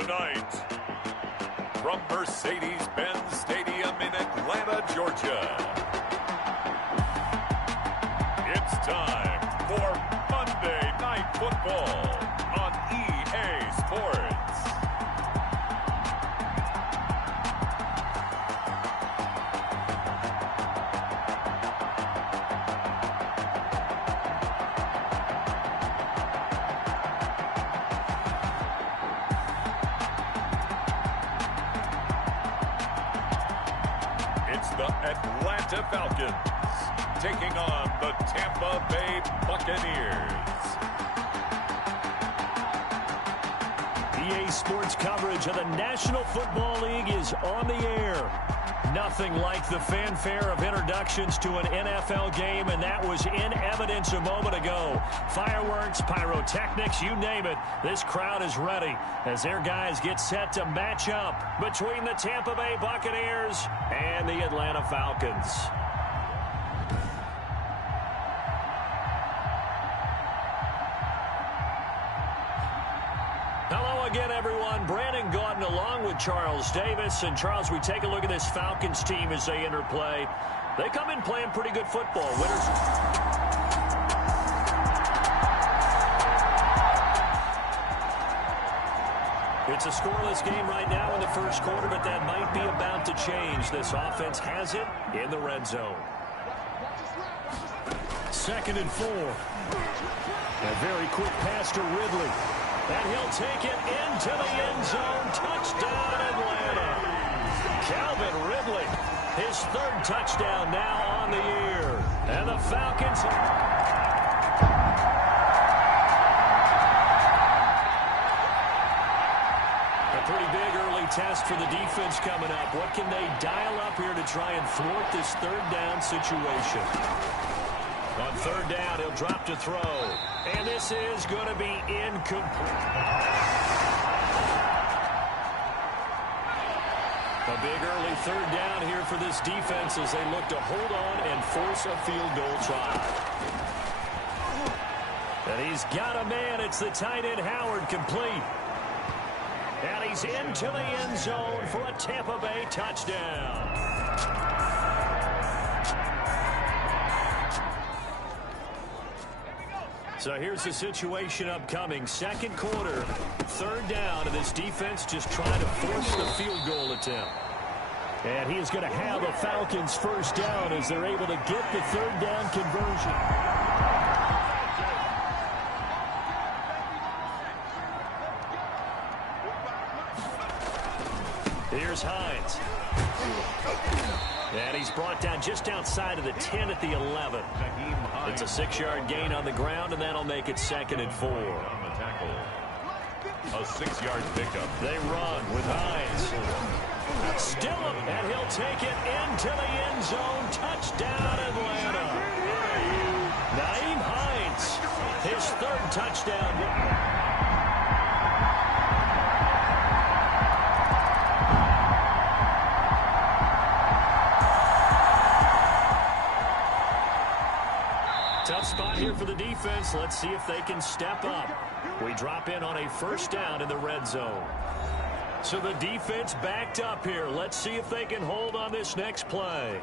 Tonight, from Mercedes-Benz Stadium in Atlanta, Georgia, it's time for Monday Night Football on EA Sports. The Atlanta Falcons taking on the Tampa Bay Buccaneers. EA Sports coverage of the National Football League is on the air. Nothing like the fanfare of introductions to an NFL game, and that was in evidence a moment ago. Fireworks, pyrotechnics, you name it. This crowd is ready as their guys get set to match up between the Tampa Bay Buccaneers and the Atlanta Falcons. Hello again, everyone. Brandon Gaudin along with Charles Davis. And, Charles, we take a look at this Falcons team as they enter play. They come in playing pretty good football. Winners. It's a scoreless game right now in the first quarter, but that might be about to change. This offense has it in the red zone. 2nd and 4. A very quick pass to Ridley. And he'll take it into the end zone. Touchdown, Atlanta. Calvin Ridley, his 3rd touchdown now on the year. And the Falcons. A pretty big early test for the defense coming up. What can they dial up here to try and thwart this 3rd down situation? On 3rd down, he'll drop to throw. And this is going to be incomplete. A big early 3rd down here for this defense as they look to hold on and force a field goal try. And he's got a man. It's the tight end Howard, complete. And he's into the end zone for a Tampa Bay touchdown. So here's the situation upcoming. 2nd quarter, 3rd down, and this defense just trying to force the field goal attempt. And he is going to have a Falcons 1st down as they're able to get the 3rd down conversion. Here's Hines. And he's brought down just outside of the 10 at the 11. It's a 6-yard gain on the ground, and that'll make it 2nd and 4. On the tackle, a 6-yard pickup. They run with Hines. Still up, and he'll take it into the end zone. Touchdown, Atlanta. Nyheim Hines, his 3rd touchdown. Tough spot here for the defense. Let's see if they can step up. We drop in on a 1st down in the red zone. So the defense backed up here. Let's see if they can hold on this next play.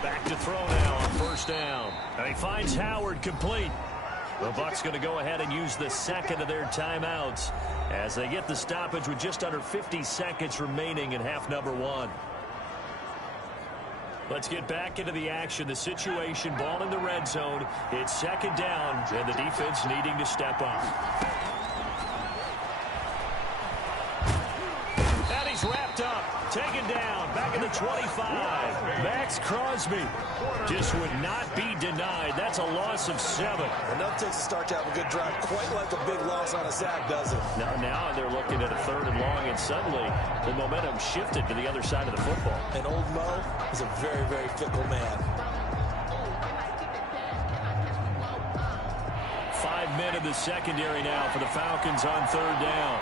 Back to throw now on 1st down. And he finds Howard, complete. The Bucs going to go ahead and use the 2nd of their timeouts as they get the stoppage with just under 50 seconds remaining in half number 1. Let's get back into the action. The situation, ball in the red zone. It's 2nd down, and the defense needing to step up. And he's wrapped up, taken down, back at the 25. Max Crosby just would not be denied. That's a loss of 7. Enough takes a start to have a good drive. Quite like a big loss on a sack, does it? Now they're looking at a 3rd and long, and suddenly the momentum shifted to the other side of the football. And old Mo is a very, very fickle man. 5 men in the secondary now for the Falcons on 3rd down.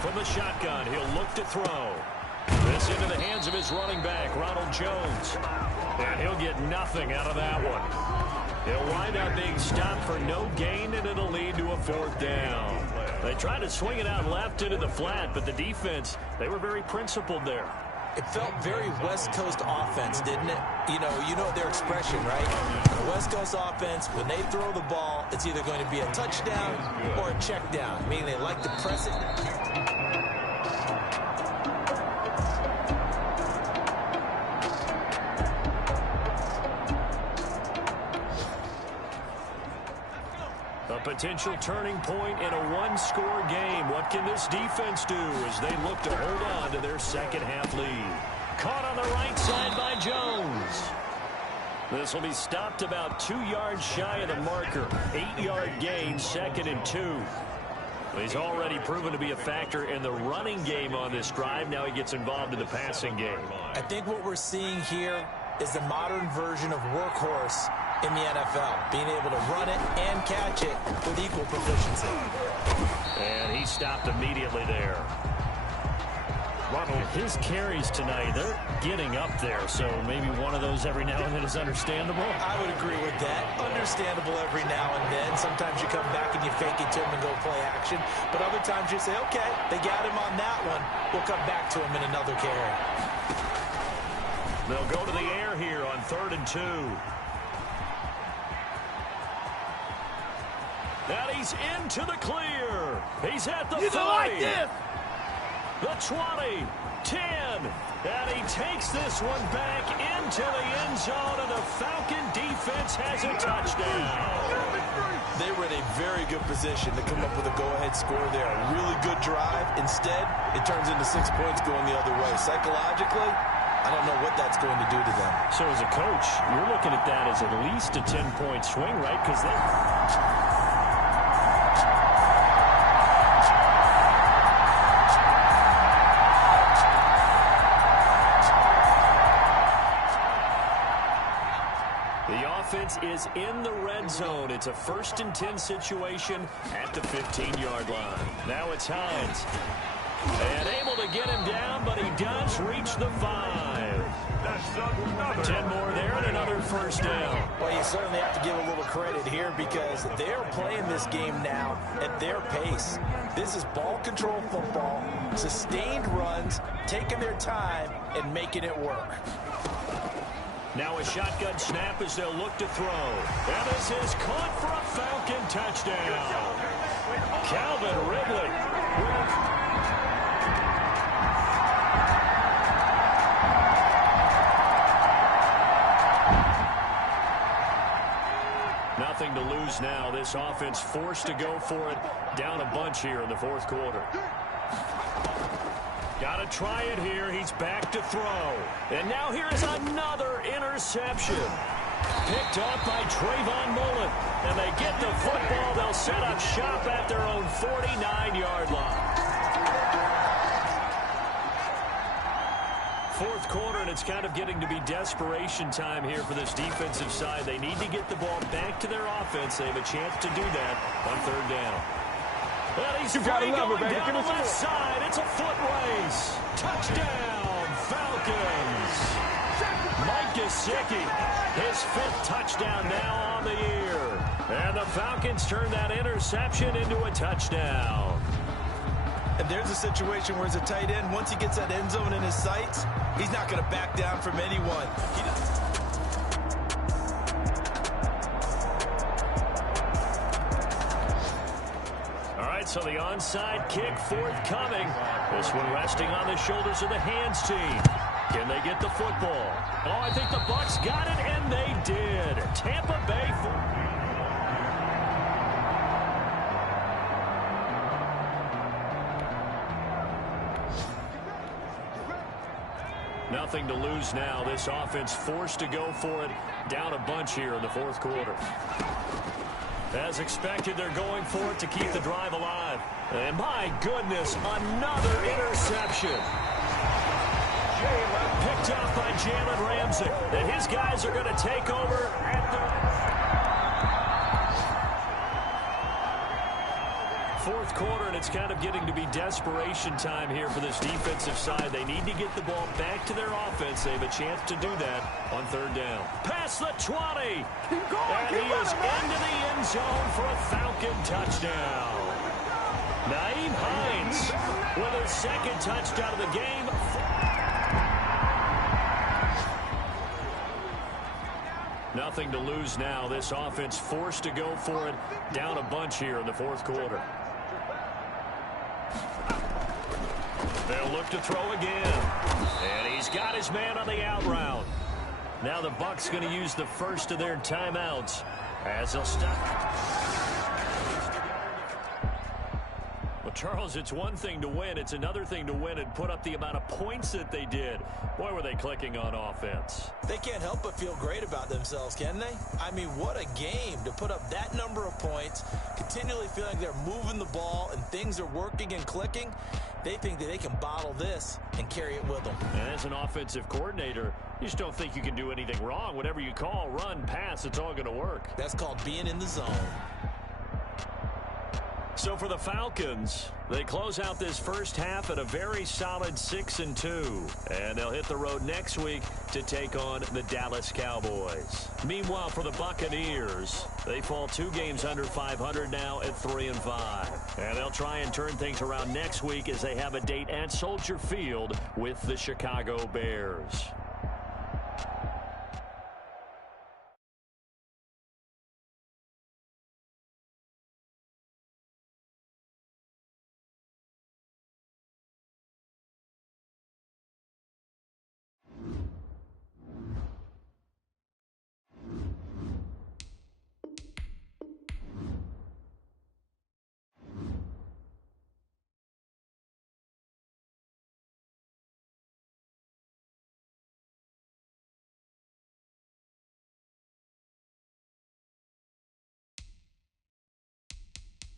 From the shotgun, he'll look to throw. This into the hands of his running back, Ronald Jones. And he'll get nothing out of that one. He'll wind up being stopped for no gain, and it'll lead to a 4th down. They tried to swing it out left into the flat, but the defense, they were very principled there. It felt very West Coast offense, didn't it? You know their expression, right? The West Coast offense, when they throw the ball, it's either going to be a touchdown or a check down, meaning they like to press it. A potential turning point in a one-score game. What can this defense do as they look to hold on to their second-half lead? Caught on the right side by Jones. This will be stopped about 2 yards shy of the marker. 8-yard gain, 2nd and 2. He's already proven to be a factor in the running game on this drive. Now he gets involved in the passing game. I think what we're seeing here is the modern version of workhorse in the NFL, being able to run it and catch it with equal proficiency. And he stopped immediately there. His carries tonight, they're getting up there, so maybe one of those every now and then is understandable. I would agree with that. Understandable every now and then. Sometimes you come back and you fake it to him and go play action, but other times you say, okay, they got him on that one. We'll come back to him in another carry. They'll go to the air here on 3rd and 2. And he's into the clear. He's at the 30. Like this. The 20, 10, and he takes this one back into the end zone, and the Falcon defense has a touchdown. They were in a very good position to come up with a go-ahead score there. A really good drive. Instead, it turns into 6 points going the other way. Psychologically, I don't know what that's going to do to them. So as a coach, you're looking at that as at least a 10-point swing, right? Because they... Offense is in the red zone. It's a 1st and 10 situation at the 15-yard line. Now it's Hines. And able to get him down, but he does reach the 5. 10 more there and another 1st down. Well, you certainly have to give a little credit here because they're playing this game now at their pace. This is ball control football, sustained runs, taking their time and making it work. Now a shotgun snap as they'll look to throw. And this is caught for a Falcon touchdown. Calvin Ridley. Nothing to lose now. This offense forced to go for it. Down a bunch here in the 4th quarter. Got to try it here. He's back to throw. And now here's another interception. Picked up by Trayvon Mullen. And they get the football. They'll set up shop at their own 49-yard line. 4th quarter, and it's kind of getting to be desperation time here for this defensive side. They need to get the ball back to their offense. They have a chance to do that on 3rd down. Well, he's free going down the left side. It's a foot race. Touchdown, Falcons. Mike Gesicki, his 5th touchdown now on the year. And the Falcons turn that interception into a touchdown. And there's a situation where as a tight end, once he gets that end zone in his sights, he's not going to back down from anyone. So the onside kick forthcoming. This one resting on the shoulders of the hands team. Can they get the football? Oh, I think the Bucs got it, and they did. Tampa Bay. Nothing to lose now. This offense forced to go for it. Down a bunch here in the fourth quarter. As expected, they're going for it to keep the drive alive. And my goodness, another interception. Picked off by Jalen Ramsey. And his guys are going to take over at the fourth quarter, and it's kind of getting to be desperation time here for this defensive side. They need to get the ball back to their offense. They have a chance to do that on third down. Past the 20. And he is into the end zone for a Falcon touchdown. Nyheim Hines with his second touchdown of the game. Nothing to lose now. This offense forced to go for it. Down a bunch here in the fourth quarter. They'll look to throw again. And he's got his man on the out route. Now the Bucs going to use the first of their timeouts as they'll stop. Well, Charles, it's one thing to win. It's another thing to win and put up the amount of points that they did. Boy, were they clicking on offense. They can't help but feel great about themselves, can they? I mean, what a game to put up that number of points, continually feeling they're moving the ball and things are working and clicking. They think that they can bottle this and carry it with them. And as an offensive coordinator, you just don't think you can do anything wrong. Whatever you call, run, pass, it's all going to work. That's called being in the zone. So for the Falcons, they close out this first half at a very solid 6-2. And they'll hit the road next week to take on the Dallas Cowboys. Meanwhile, for the Buccaneers, they fall 2 games under 500 now at 3-5. And they'll try and turn things around next week as they have a date at Soldier Field with the Chicago Bears.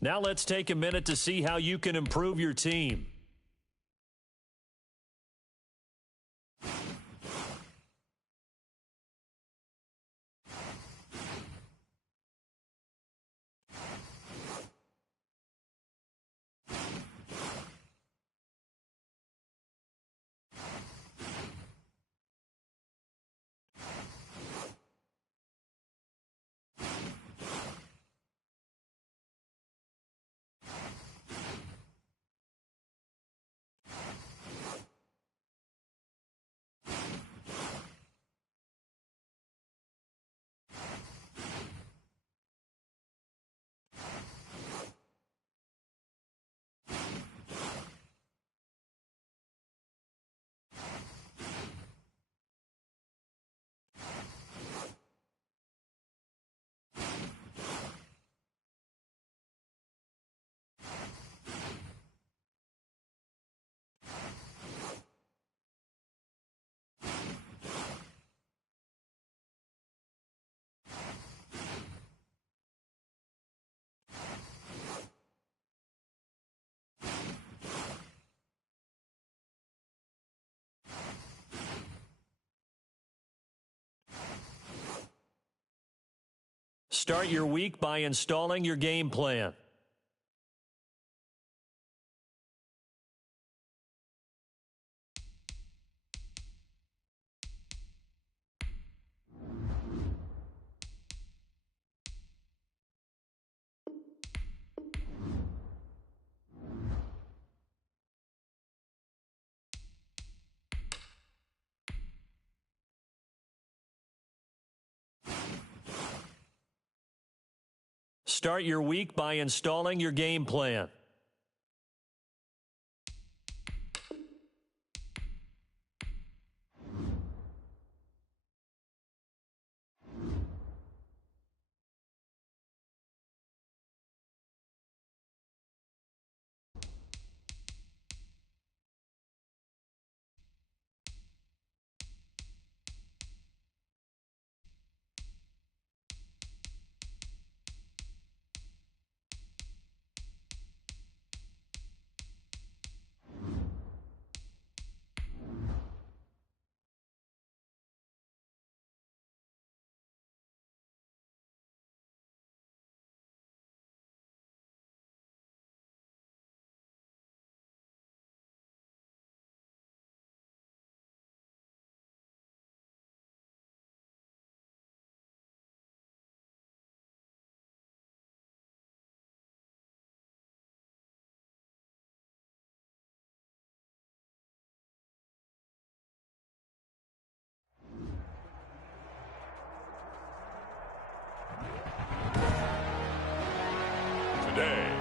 Now let's take a minute to see how you can improve your team. Start your week by installing your game plan. Start your week by installing your game plan. day.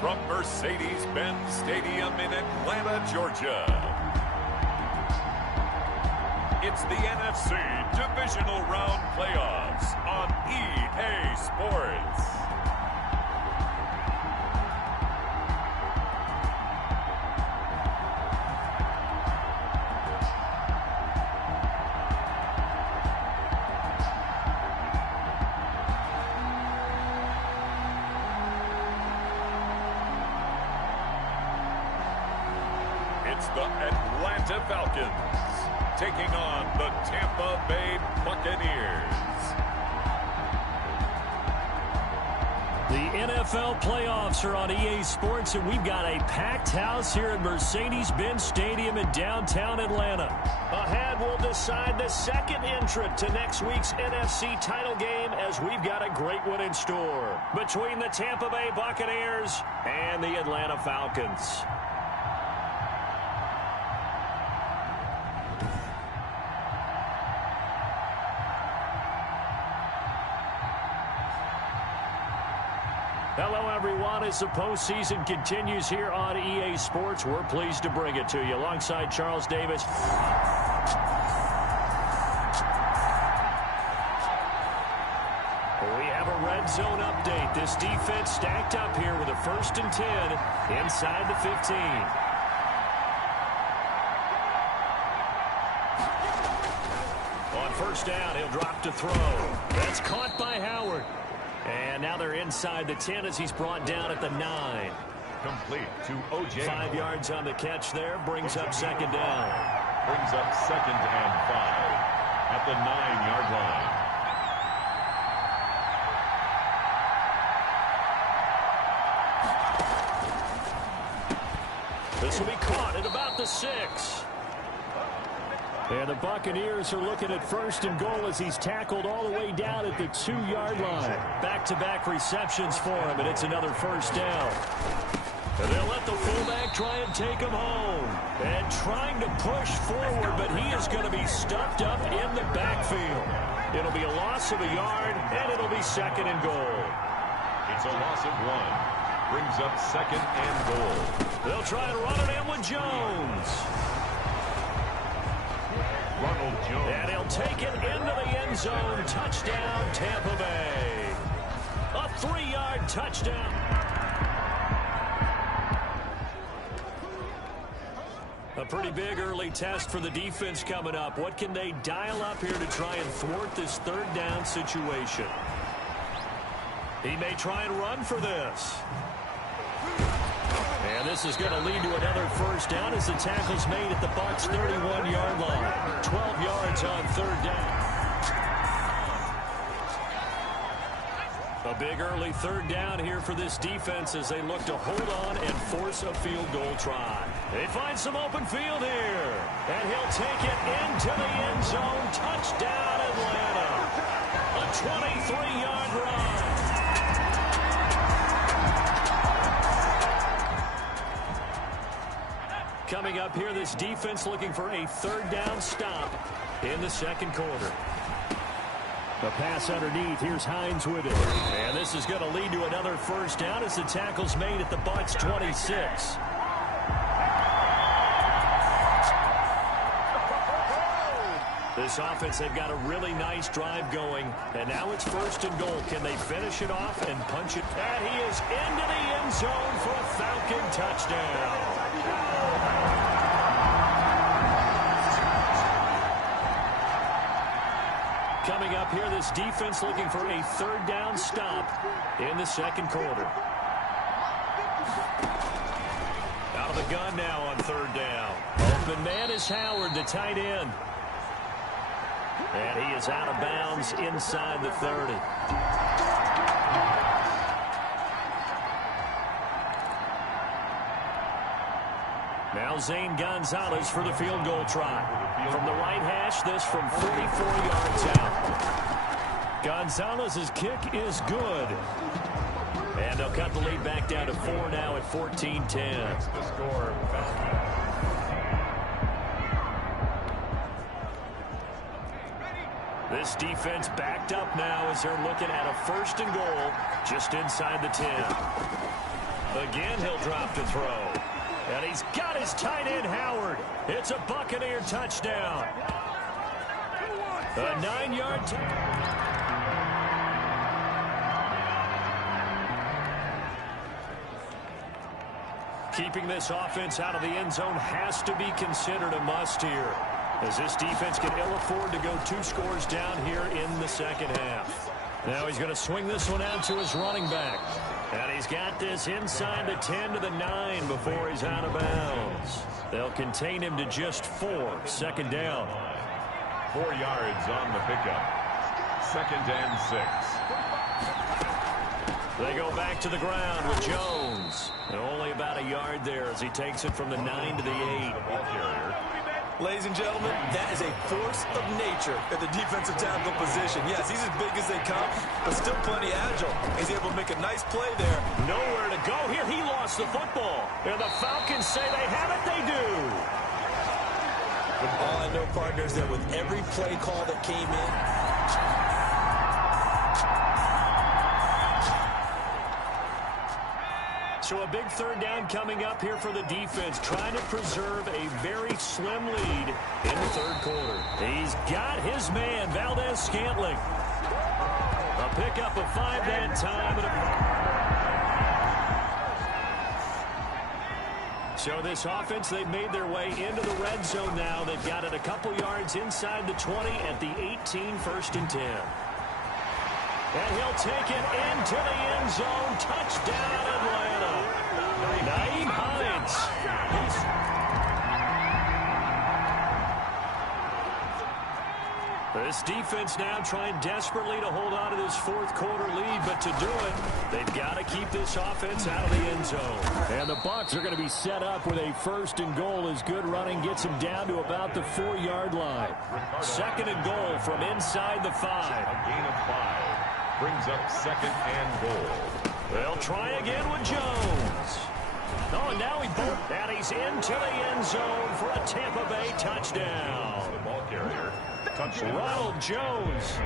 From Mercedes-Benz Stadium in Atlanta, Georgia, it's the NFC Divisional Round Playoffs on EA Sports. It's the Atlanta Falcons taking on the Tampa Bay Buccaneers. The NFL playoffs are on EA Sports, and we've got a packed house here at Mercedes-Benz Stadium in downtown Atlanta. Ahead, we'll decide the second entrant to next week's NFC title game, as we've got a great one in store between the Tampa Bay Buccaneers and the Atlanta Falcons. Hello, everyone. As the postseason continues here on EA Sports, we're pleased to bring it to you alongside Charles Davis. We have a red zone update. This defense stacked up here with a 1st and 10 inside the 15. On 1st down, he'll drop to throw. That's caught by Howard. And now they're inside the 10 as he's brought down at the 9. Complete to O.J. 5 yards on the catch there. Brings up 2nd down. Brings up 2nd and 5 at the 9-yard line. This will be caught at about the 6. And the Buccaneers are looking at 1st and goal as he's tackled all the way down at the 2-yard line. Back-to-back receptions for him, and it's another 1st down. And they'll let the fullback try and take him home. And trying to push forward, but he is going to be stuffed up in the backfield. It'll be a loss of a yard, and it'll be 2nd and goal. It's a loss of 1. Brings up 2nd and goal. They'll try and run it in with Jones. Ronald Jones. And he'll take it into the end zone. Touchdown, Tampa Bay. A 3-yard touchdown. A pretty big early test for the defense coming up. What can they dial up here to try and thwart this 3rd down situation? He may try and run for this. And this is going to lead to another 1st down as the tackle's made at the Bucs' 31-yard line. 12 yards on 3rd down. A big early 3rd down here for this defense as they look to hold on and force a field goal try. They find some open field here. And he'll take it into the end zone. Touchdown, Atlanta. A 23-yard run. Coming up here, this defense looking for a 3rd down stop in the 2nd quarter. The pass underneath. Here's Hines with it. And this is going to lead to another 1st down as the tackle's made at the Bucs' 26. This offense, they've got a really nice drive going. And now it's 1st and goal. Can they finish it off and punch it? And he is into the end zone for a Falcon touchdown. Coming up here, this defense looking for a 3rd down stop in the 2nd quarter. Out of the gun now on 3rd down. Open man is Howard, the tight end. And he is out of bounds inside the 30. Now Zane Gonzalez for the field goal try. From the right hash, this from 44 yards out. Gonzalez's kick is good. And they'll cut the lead back down to 4 now at 14-10. The score. This defense backed up now as they're looking at a 1st and goal just inside the 10. Again, he'll drop to throw. And he's got his tight end, Howard. It's a Buccaneer touchdown. A 9-yard keeping this offense out of the end zone has to be considered a must here, as this defense can ill afford to go 2 scores down here in the second half. Now he's going to swing this one out to his running back. And he's got this inside the 10 to the 9 before he's out of bounds. They'll contain him to just 4. 2nd down. 4 yards on the pickup. 2nd and 6. They go back to the ground with Jones. And only about a yard there as he takes it from the 9 to the 8. Ball carrier. Ladies and gentlemen, that is a force of nature at the defensive tackle position. Yes, he's as big as they come, but still plenty agile. He's able to make a nice play there. Nowhere to go here. He lost the football. And the Falcons say they have it. They do. All I know, partners, that with every play call that came in, so a big 3rd down coming up here for the defense, trying to preserve a very slim lead in the 3rd quarter. He's got his man, Valdez-Scantling. A pickup of 5 that time. So this offense, they've made their way into the red zone now. They've got it a couple yards inside the 20 at the 18, 1st and 10. And he'll take it into the end zone. Touchdown, Atlanta. Naeem Hines. This defense now trying desperately to hold on to this 4th quarter lead, but to do it, they've got to keep this offense out of the end zone. And the Bucs are going to be set up with a 1st and goal as good running gets them down to about the 4-yard line. 2nd and goal from inside the 5. A gain of 5. Brings up 2nd and goal. They'll try again with Jones. Oh, and now and he's into the end zone for a Tampa Bay touchdown. The ball carrier. Touchdown. Ronald Jones.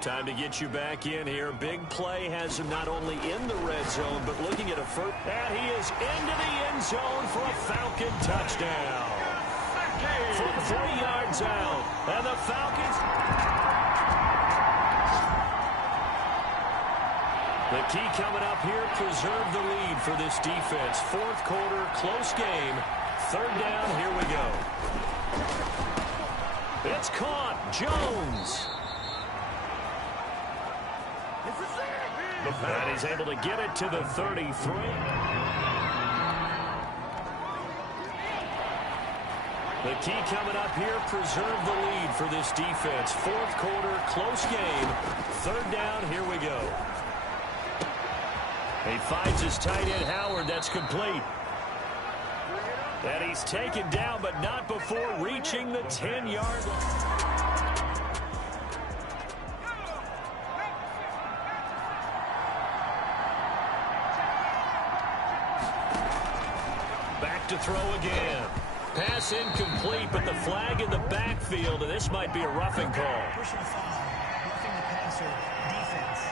Time to get you back in here. Big play has him not only in the red zone, but looking at a first. And he is into the end zone for a Falcon touchdown. From 3 yards out. And the Falcons. The key coming up here, preserve the lead for this defense. 4th quarter, close game. 3rd down, here we go. It's caught. Jones. And he's able to get it to the 33. The key coming up here, preserve the lead for this defense. 4th quarter, close game. 3rd down, here we go. He finds his tight end, Howard. That's complete. And he's taken down, but not before reaching the 10-yard line. Back to throw again. Pass incomplete, but the flag in the backfield, and this might be a roughing call. Personal foul, roughing the passer, defense.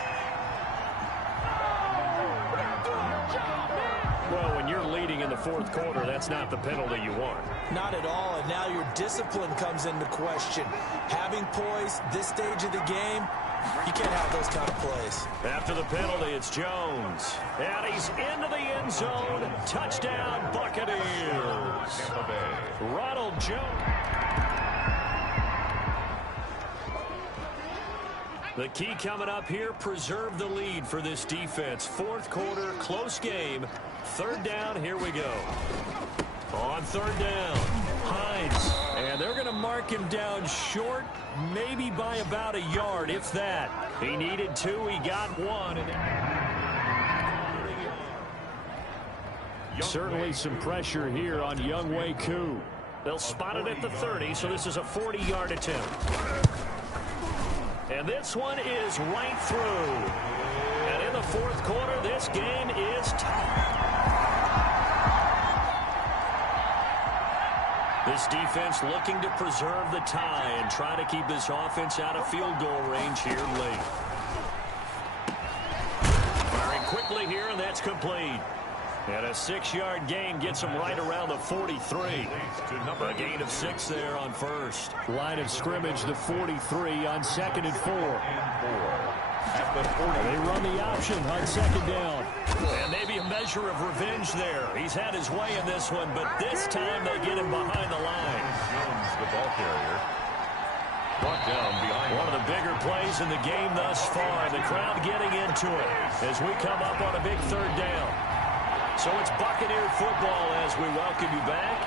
Well, when you're leading in the 4th quarter, that's not the penalty you want. not at all, and now your discipline comes into question. Having poise this stage of the game, you can't have those kind of plays. After the penalty, it's Jones. And he's into the end zone. Touchdown, Buccaneers. Ronald Jones. The key coming up here, preserve the lead for this defense. 4th quarter, close game. 3rd down, here we go. On 3rd down, Hines. And they're going to mark him down short, maybe by about a yard, if that. He needed 2, he got 1. Certainly some pressure here on Younghoe Koo. They'll spot it at the 30, so this is a 40-yard attempt. And this one is right through. And in the 4th quarter, this game is tied. This defense looking to preserve the tie and try to keep this offense out of field goal range here late. Firing quickly here, and that's complete. And a 6-yard gain gets him right around the 43. A gain of 6 there on first. Line of scrimmage, the 43 on 2nd and 4. They run the option on 2nd down. And maybe a measure of revenge there. He's had his way in this one, but this time they get him behind the line. Jones, the ball carrier. Brought down behind. One of the bigger plays in the game thus far. The crowd getting into it as we come up on a big 3rd down. So it's Buccaneer football as we welcome you back.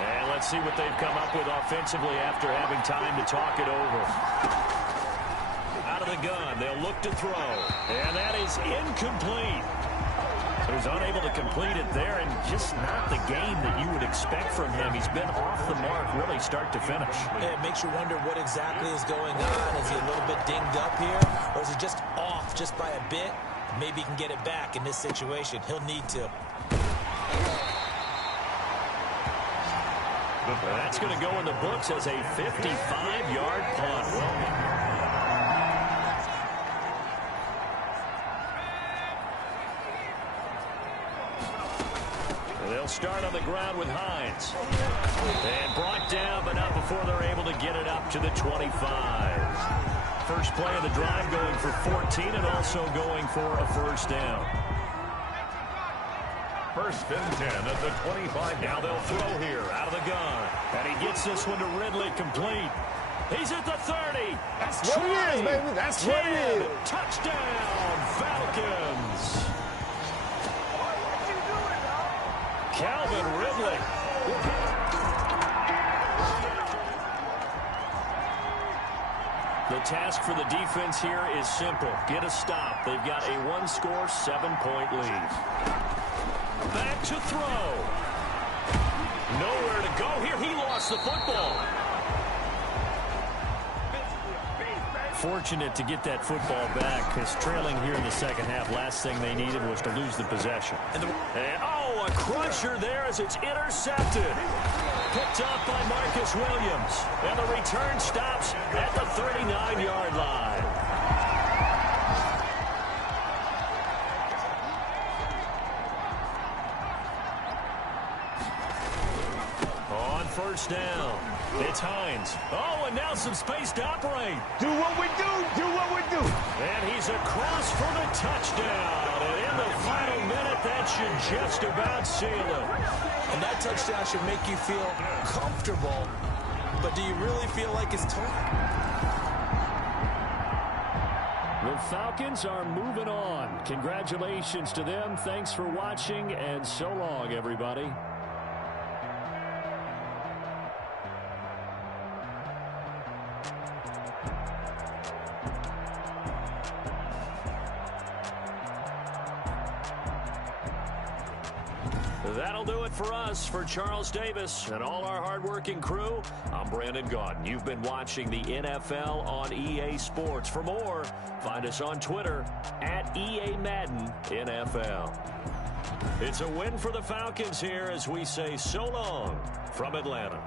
And let's see what they've come up with offensively after having time to talk it over. Out of the gun, they'll look to throw. And that is incomplete. So he's unable to complete it there, and just not the game that you would expect from him. He's been off the mark really start to finish. Yeah, it makes you wonder what exactly is going on. Is he a little bit dinged up here, or is he just off just by a bit? Maybe he can get it back in this situation. He'll need to. That's going to go in the books as a 55-yard punt. They'll start on the ground with Hines. And brought down, but not before they're able to get it up to the 25. First play of the drive going for 14 and also going for a 1st down. 1st and 10 at the 25. Now they'll throw here out of the gun. And he gets this one to Ridley complete. He's at the 30. That's what it is, baby. That's what it is. Touchdown, Falcons. Calvin Ridley. The task for the defense here is simple. Get a stop. They've got a 1-score, 7-point lead. Back to throw. Nowhere to go here. He lost the football. Fortunate to get that football back, because trailing here in the 2nd half, last thing they needed was to lose the possession. And a crusher there as it's intercepted. Picked up by Marcus Williams. And the return stops at the 39-yard line. On 1st down, it's Hines. Oh, and now some space to operate. Do what we do. Do what we do. And he's across for the touchdown. And in the final minute, that should just about seal it. And that touchdown should make you feel comfortable. But do you really feel like it's time? The Falcons are moving on. Congratulations to them. Thanks for watching, and so long, everybody. That'll do it for us. For Charles Davis and all our hardworking crew, I'm Brandon Gaudin. You've been watching the NFL on EA Sports. For more, find us on Twitter at EA Madden NFL. It's a win for the Falcons here as we say so long from Atlanta.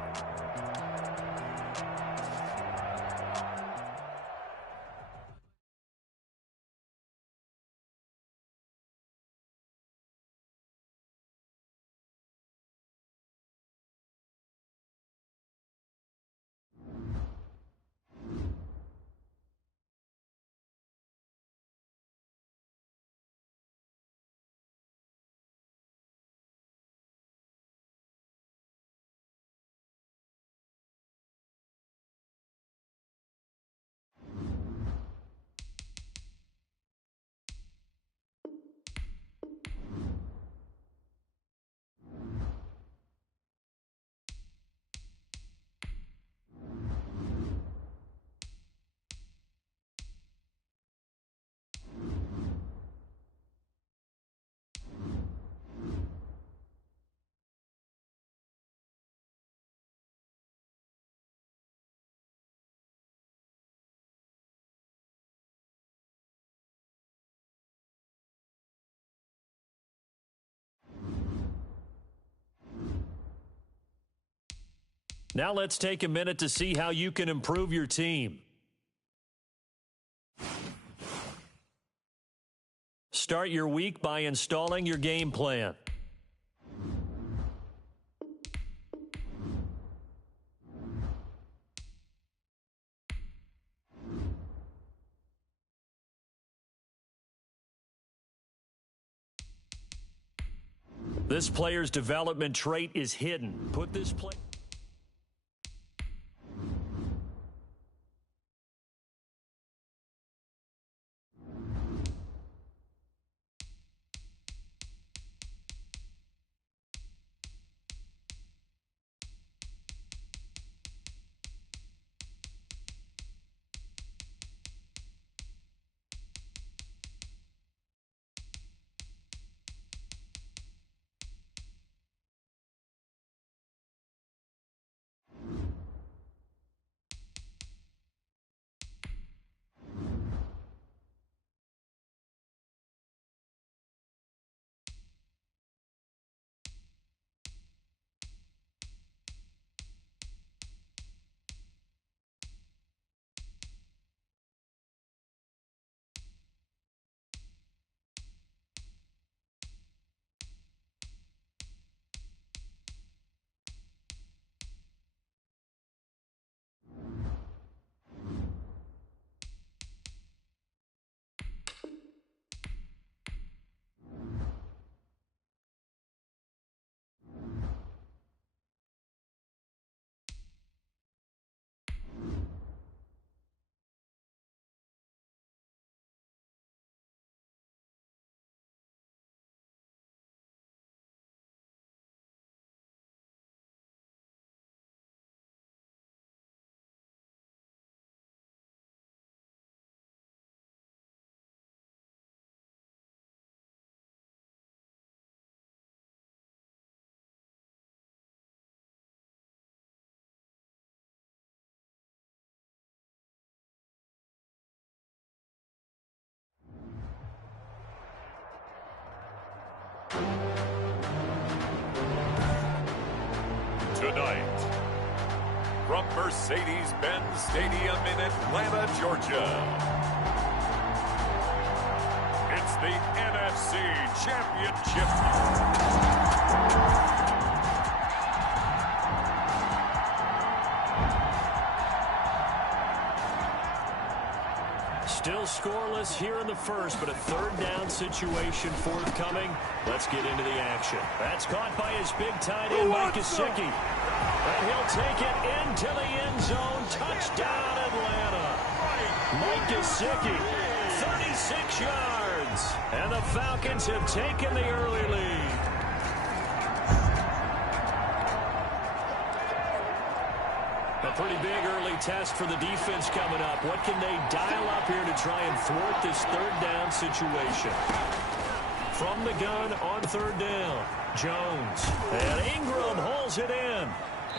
Now let's take a minute to see how you can improve your team. Start your week by installing your game plan. This player's development trait is hidden. Put this player... Tonight, from Mercedes-Benz Stadium in Atlanta, Georgia, it's the NFC Championship. Still scoreless here in the first, but a third down situation forthcoming. Let's get into the action. That's caught by his big tight end, Mike Gesicki. And he'll take it into the end zone. Touchdown, Atlanta. Mike Gesicki, 36 yards. And the Falcons have taken the early lead. A pretty big early test for the defense coming up. What can they dial up here to try and thwart this third down situation? From the gun on third down, Jones. And Ingram holds it in.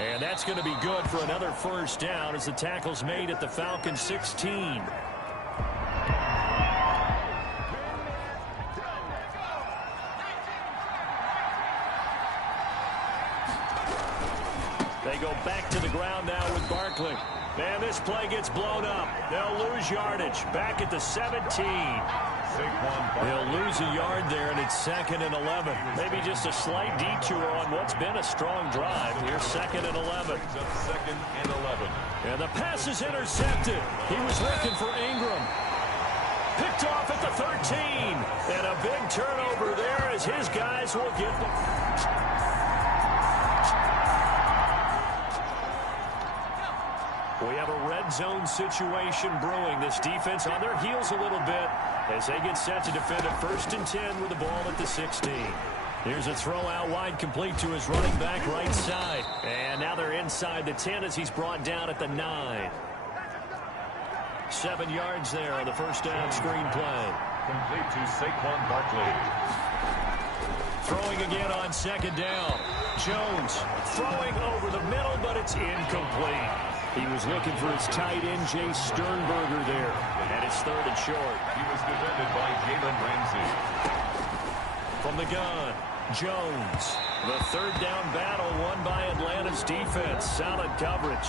And that's going to be good for another first down as the tackle's made at the Falcons 16. They go back to the ground now with Barkley. And this play gets blown up. They'll lose yardage. Back at the 17. They'll lose a yard there, and it's 2nd and 11. Maybe just a slight detour on what's been a strong drive. Here's 2nd and 11. 2nd and 11. And the pass is intercepted. He was looking for Ingram. Picked off at the 13. And a big turnover there as his guys will get the... We have a red zone situation brewing. This defense on their heels a little bit as they get set to defend a 1st and 10 with the ball at the 16. Here's a throw out wide, complete to his running back right side. And now they're inside the 10 as he's brought down at the 9. 7 yards there on the first down screen play. Complete to Saquon Barkley. Throwing again on 2nd down. Jones throwing over the middle, but it's incomplete. He was looking for his tight end, Jay Sternberger there. And it's 3rd and short. He was defended by Jalen Ramsey. From the gun, Jones. The third down battle won by Atlanta's defense. Solid coverage.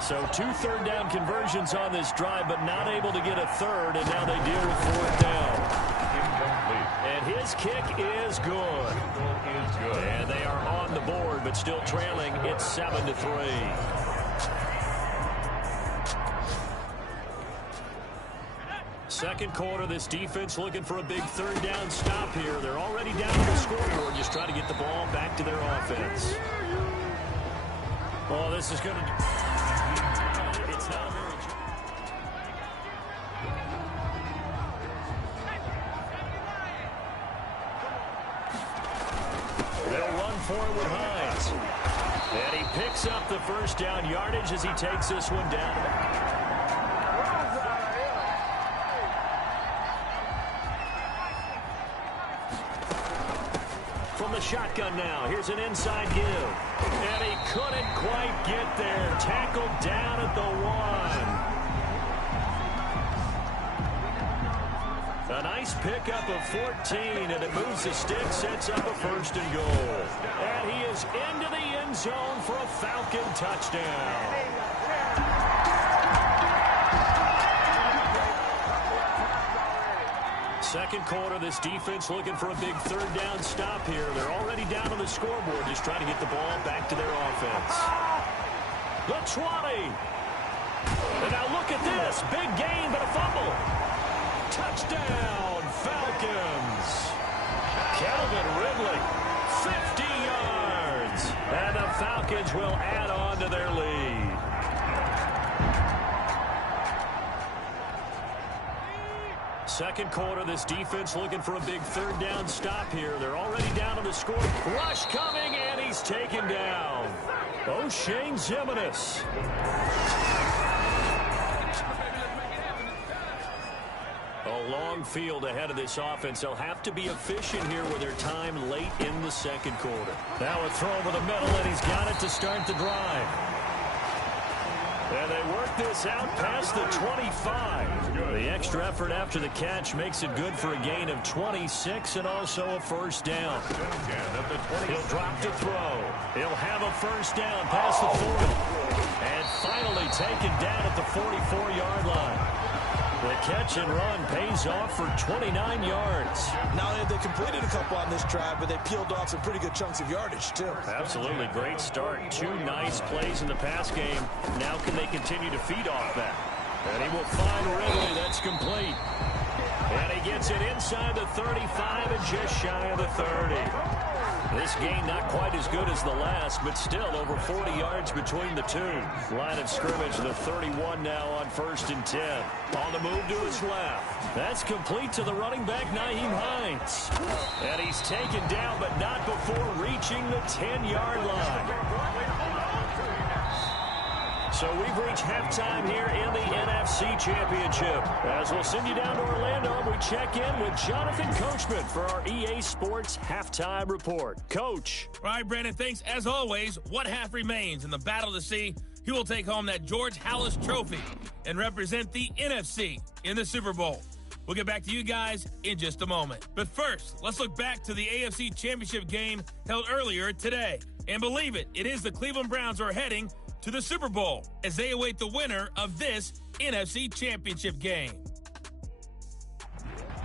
So 2 third-down conversions on this drive, but not able to get a third, and now they deal with 4th down. Incomplete. And his kick is good. And they are on the board, but still trailing. It's 7-3. Second quarter, this defense looking for a big third down stop here. They're already down on the scoreboard, just trying to get the ball back to their offense. Oh, this is going to... It's not very... They'll run for it with Hines. And he picks up the first down yardage as he takes this one down. From the shotgun now, here's an inside give. And he couldn't quite get there. Tackled down at the 1. A nice pickup of 14, and it moves the stick, sets up a 1st and goal. And he is into the end zone for a Falcon touchdown. Second quarter, this defense looking for a big third down stop here. They're already down on the scoreboard, just trying to get the ball back to their offense. The 20. And now look at this. Big gain, but a fumble. Touchdown, Falcons. Calvin Ridley, 50 yards. And the Falcons will add on to their lead. Second quarter, this defense looking for a big third down stop here. They're already down on the score. Rush coming, and he's taken down. O'Shane Ximines. A long field ahead of this offense. They'll have to be efficient here with their time late in the second quarter. Now a throw over the middle, and he's got it to start the drive. And they work this out past the 25. The extra effort after the catch makes it good for a gain of 26 and also a 1st down. He'll drop to throw. He'll have a 1st down past the 40. And finally taken down at the 44-yard line. The catch and run pays off for 29 yards. Not only have they completed a couple on this drive, but they peeled off some pretty good chunks of yardage, too. Absolutely. Great start. 2 nice plays in the pass game. Now can they continue to feed off that? And he will find Ridley. That's complete. And he gets it inside the 35 and just shy of the 30. This game not quite as good as the last, but still over 40 yards between the two. Line of scrimmage, the 31 now on 1st and 10. On the move to his left. That's complete to the running back, Nyheim Hines. And he's taken down, but not before reaching the 10-yard line. So we've reached halftime here in the NFC Championship. As we'll send you down to Orlando, we check in with Jonathan Coachman for our EA Sports Halftime Report. Coach. All right, Brandon, thanks. As always, one half remains in the battle to see who will take home that George Halas Trophy and represent the NFC in the Super Bowl. We'll get back to you guys in just a moment. But first, let's look back to the AFC Championship game held earlier today. And believe it, it is the Cleveland Browns who are heading to the Super Bowl as they await the winner of this NFC Championship game.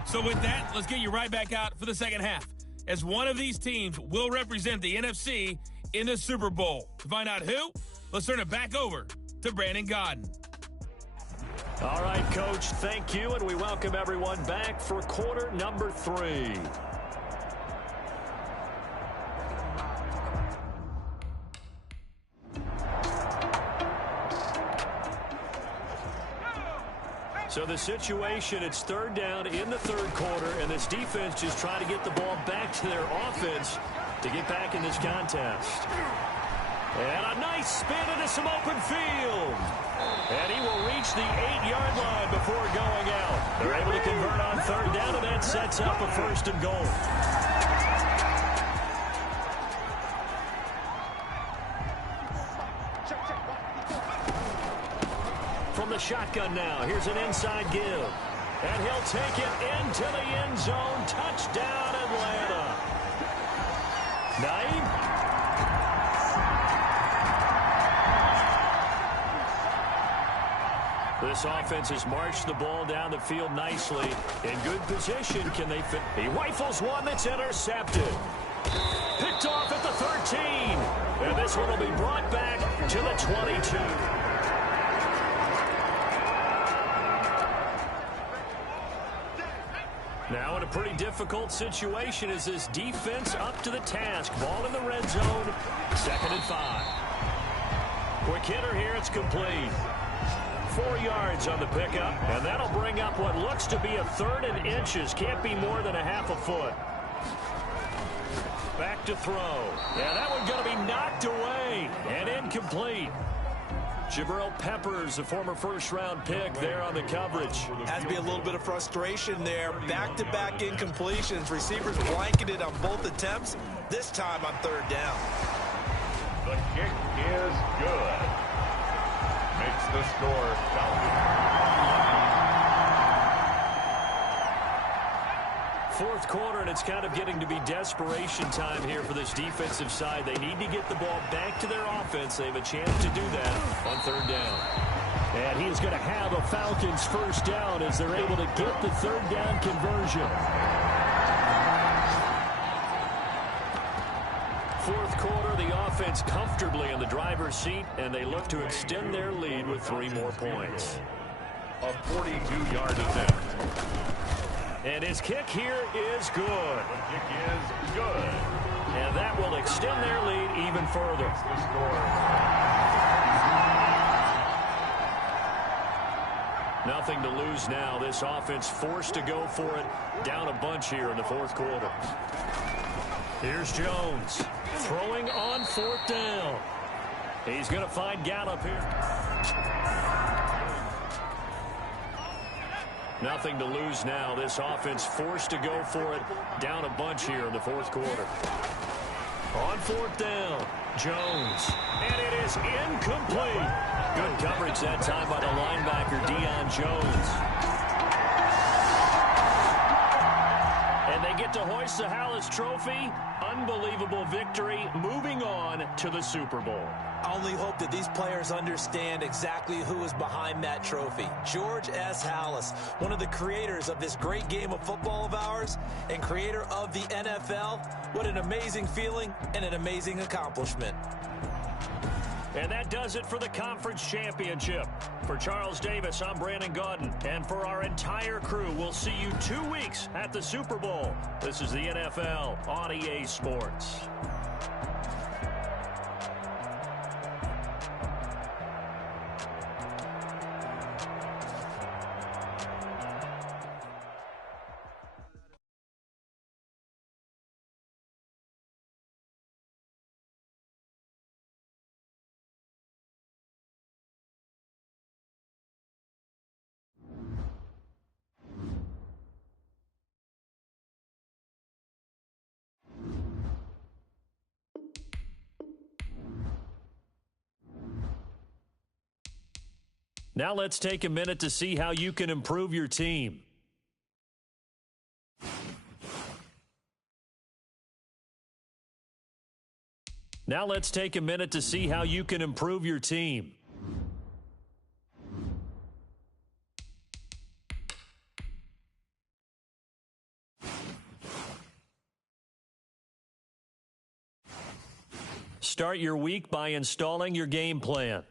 So with that, let's get you right back out for the second half, as one of these teams will represent the NFC in the Super Bowl. To find out who, let's turn it back over to Brandon Gaudin. All right, Coach, thank you, and we welcome everyone back for quarter number 3. So the situation, it's third down in the third quarter, and this defense just trying to get the ball back to their offense to get back in this contest. And a nice spin into some open field. And he will reach the 8-yard line before going out. They're able to convert on third down, and that sets up a 1st and goal. From the shotgun now, here's an inside give. And he'll take it into the end zone. Touchdown, Atlanta. Naeem. This offense has marched the ball down the field nicely. In good position, can they fit? He rifles one that's intercepted. Picked off at the 13. And this one will be brought back to the 22. Now in a pretty difficult situation as this defense up to the task. Ball in the red zone. 2nd and 5. Quick hitter here. It's complete. 4 yards on the pickup. And that'll bring up what looks to be a 3rd and inches. Can't be more than a half a foot. Back to throw. And that one going to be knocked away and incomplete. Jabril Peppers, a former first-round pick there on the coverage. Has to be a little bit of frustration there. Back-to-back incompletions. Receivers blanketed on both attempts. This time on 3rd down. The kick is good. Makes the score Falcons. 4th quarter, and it's kind of getting to be desperation time here for this defensive side. They need to get the ball back to their offense. They have a chance to do that on 3rd down. And he is going to have a Falcons 1st down as they're able to get the 3rd down conversion. 4th quarter, the offense comfortably in the driver's seat, and they look to extend their lead with 3 more points. A 42-yard attempt. And his kick here is good. The kick is good. And that will extend their lead even further. The score. Nothing to lose now. This offense forced to go for it. Down a bunch here in the 4th quarter. Here's Jones. Throwing on 4th down. He's going to find Gallup here. Nothing to lose now. This offense forced to go for it. Down a bunch here in the 4th quarter. On 4th down, Jones. And it is incomplete. Good coverage that time by the linebacker, Deion Jones. And they get to hoist the Hallis Trophy. Unbelievable victory. Moving on to the Super Bowl. I only hope that these players understand exactly who is behind that trophy. George S. Hallis, one of the creators of this great game of football of ours and creator of the NFL. What an amazing feeling and an amazing accomplishment. And that does it for the conference championship. For Charles Davis, I'm Brandon Gaudin. And for our entire crew, we'll see you 2 weeks at the Super Bowl. This is the NFL on EA Sports. Now let's take a minute to see how you can improve your team. Now let's take a minute to see how you can improve your team. Start your week by installing your game plan.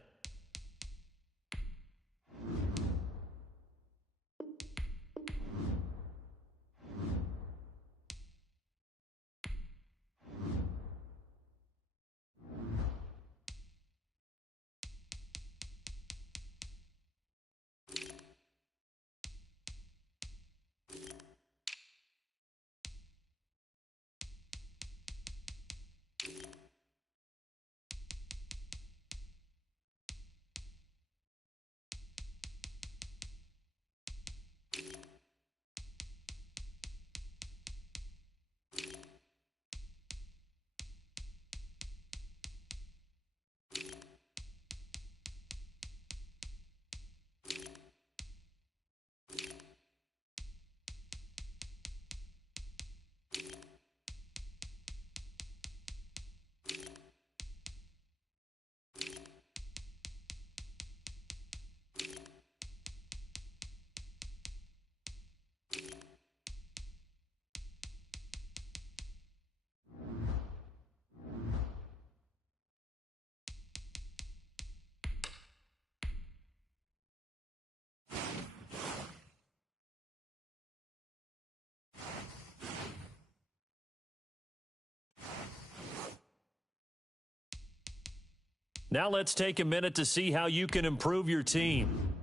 Now let's take a minute to see how you can improve your team.